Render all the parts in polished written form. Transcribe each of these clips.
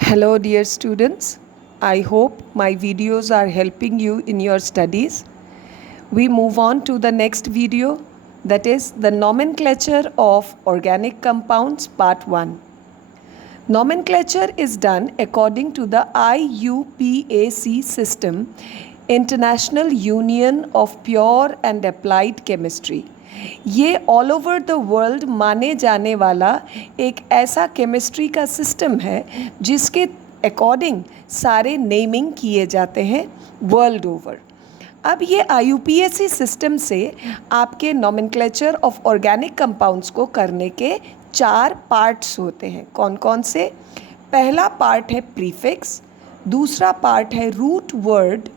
Hello, dear students. I hope my videos are helping you in your studies. We move on to the next video, that is the nomenclature of organic compounds, part 1. Nomenclature is done according to the IUPAC system, International Union of Pure and Applied Chemistry. ये all over the world माने जाने वाला एक ऐसा chemistry का system है जिसके according सारे नेमिंग किए जाते हैं वर्ल्ड ओवर। अब ये IUPAC सिस्टम से आपके नोमेनक्लेचर ऑफ ऑर्गेनिक कंपाउंड्स को करने के 4 पार्ट्स होते हैं। कौन कौन से? पहला पार्ट है प्रीफिक्स, दूसरा पार्ट है रूट वर्ड,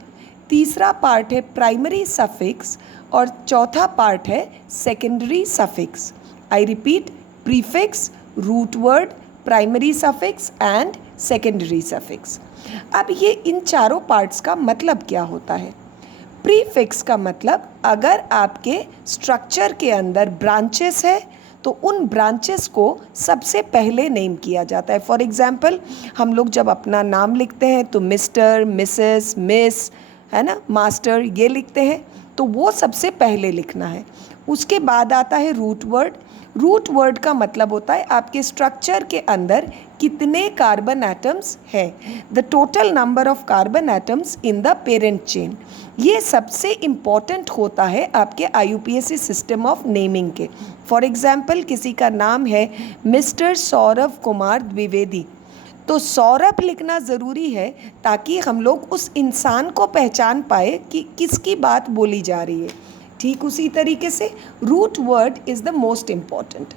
तीसरा पार्ट है प्राइमरी सफिक्स और चौथा पार्ट है secondary suffix. I repeat, prefix, root word, primary suffix and secondary suffix. अब ये इन चारों पार्ट्स का मतलब क्या होता है? प्रीफिक्स का मतलब अगर आपके स्ट्रक्चर के अंदर ब्रांचेस है तो उन ब्रांचेस को सबसे पहले नेम किया जाता है। फॉर एग्जाम्पल, हम लोग जब अपना नाम लिखते हैं तो मिस्टर, मिसेस, मिस, है ना, मास्टर, ये लिखते हैं तो वो सबसे पहले लिखना है। उसके बाद आता है रूट वर्ड। रूट वर्ड का मतलब होता है आपके स्ट्रक्चर के अंदर कितने कार्बन एटम्स है, the total number of carbon atoms in the parent chain. ये सबसे इम्पॉर्टेंट होता है आपके IUPAC सिस्टम ऑफ नेमिंग के। फॉर एग्जाम्पल, किसी का नाम है मिस्टर सौरभ कुमार द्विवेदी, तो सौरभ लिखना ज़रूरी है ताकि हम लोग उस इंसान को पहचान पाए कि किसकी बात बोली जा रही है। ठीक उसी तरीके से root word is the most important.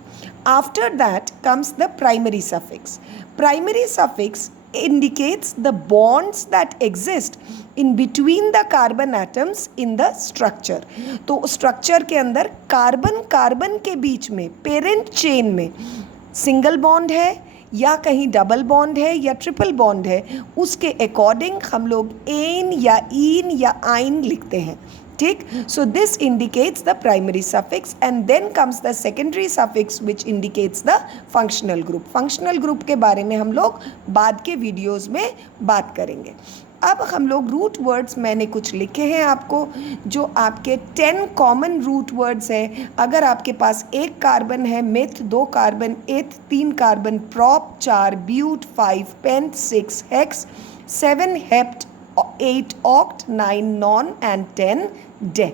After that comes the primary suffix. Primary suffix indicates the bonds that exist in between the carbon atoms in the structure। तो स्ट्रक्चर के अंदर कार्बन कार्बन के बीच में पेरेंट चेन में single bond है या कहीं double bond है या ट्रिपल बॉन्ड है, उसके अकॉर्डिंग हम लोग एन या इन या आइन लिखते हैं। ठीक, so this indicates the primary suffix and then comes the secondary suffix which indicates the functional group. Functional group के बारे में हम लोग बाद के वीडियोज़ में बात करेंगे। अब हम लोग रूट वर्ड्स, मैंने कुछ लिखे हैं आपको, जो आपके 10 कॉमन रूट वर्ड्स हैं। अगर आपके पास 1 कार्बन है, meth 2 carbon, eth 3 carbon, prop 4, but 5, pent 6, hex 7, hept 8, oct 9, non and 10 day.